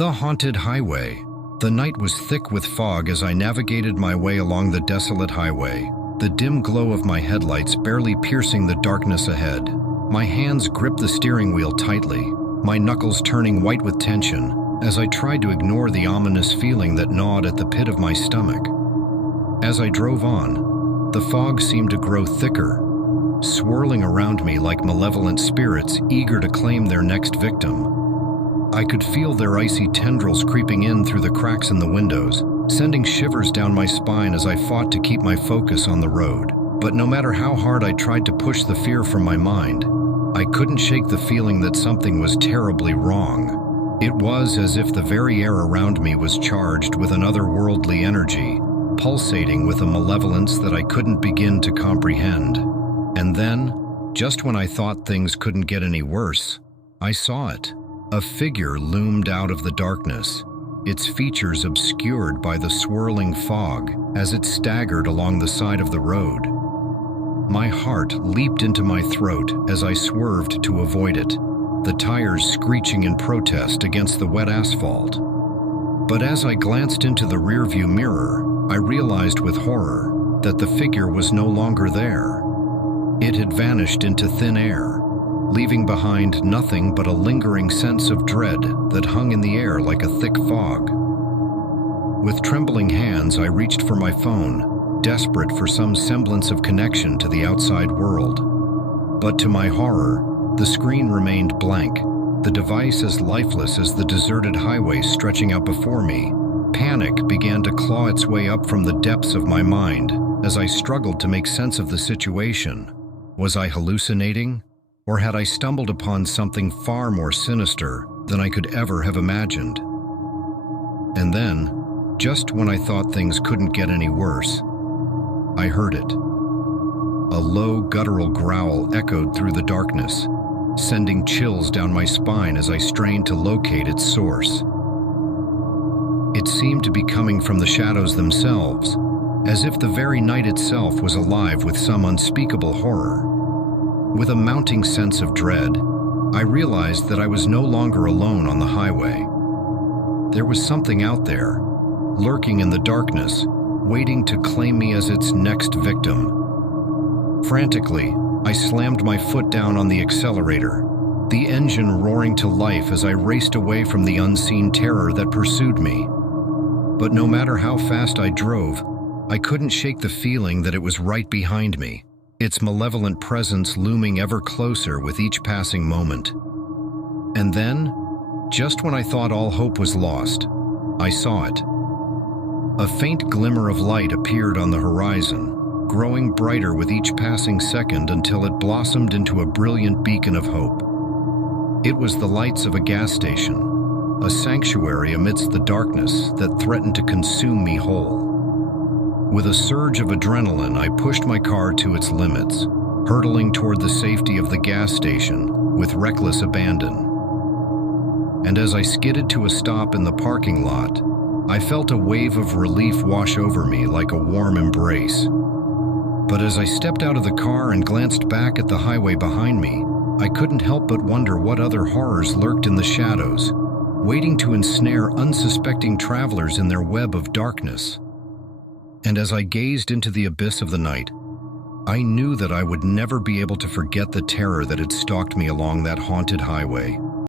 The haunted highway. The night was thick with fog as I navigated my way along the desolate highway, the dim glow of my headlights barely piercing the darkness ahead. My hands gripped the steering wheel tightly, my knuckles turning white with tension as I tried to ignore the ominous feeling that gnawed at the pit of my stomach. As I drove on, the fog seemed to grow thicker, swirling around me like malevolent spirits eager to claim their next victim. I could feel their icy tendrils creeping in through the cracks in the windows, sending shivers down my spine as I fought to keep my focus on the road. But no matter how hard I tried to push the fear from my mind, I couldn't shake the feeling that something was terribly wrong. It was as if the very air around me was charged with an otherworldly energy, pulsating with a malevolence that I couldn't begin to comprehend. And then, just when I thought things couldn't get any worse, I saw it. A figure loomed out of the darkness, its features obscured by the swirling fog as it staggered along the side of the road. My heart leaped into my throat as I swerved to avoid it, the tires screeching in protest against the wet asphalt. But as I glanced into the rearview mirror, I realized with horror that the figure was no longer there. It had vanished into thin air, leaving behind nothing but a lingering sense of dread that hung in the air like a thick fog. With trembling hands, I reached for my phone, desperate for some semblance of connection to the outside world. But to my horror, the screen remained blank, the device as lifeless as the deserted highway stretching out before me. Panic began to claw its way up from the depths of my mind as I struggled to make sense of the situation. Was I hallucinating? Or had I stumbled upon something far more sinister than I could ever have imagined? And then, just when I thought things couldn't get any worse, I heard it. A low, guttural growl echoed through the darkness, sending chills down my spine as I strained to locate its source. It seemed to be coming from the shadows themselves, as if the very night itself was alive with some unspeakable horror. With a mounting sense of dread, I realized that I was no longer alone on the highway. There was something out there, lurking in the darkness, waiting to claim me as its next victim. Frantically, I slammed my foot down on the accelerator, the engine roaring to life as I raced away from the unseen terror that pursued me. But no matter how fast I drove, I couldn't shake the feeling that it was right behind me, its malevolent presence looming ever closer with each passing moment. And then, just when I thought all hope was lost, I saw it. A faint glimmer of light appeared on the horizon, growing brighter with each passing second until it blossomed into a brilliant beacon of hope. It was the lights of a gas station, a sanctuary amidst the darkness that threatened to consume me whole. With a surge of adrenaline, I pushed my car to its limits, hurtling toward the safety of the gas station with reckless abandon. And as I skidded to a stop in the parking lot, I felt a wave of relief wash over me like a warm embrace. But as I stepped out of the car and glanced back at the highway behind me, I couldn't help but wonder what other horrors lurked in the shadows, waiting to ensnare unsuspecting travelers in their web of darkness. And as I gazed into the abyss of the night, I knew that I would never be able to forget the terror that had stalked me along that haunted highway.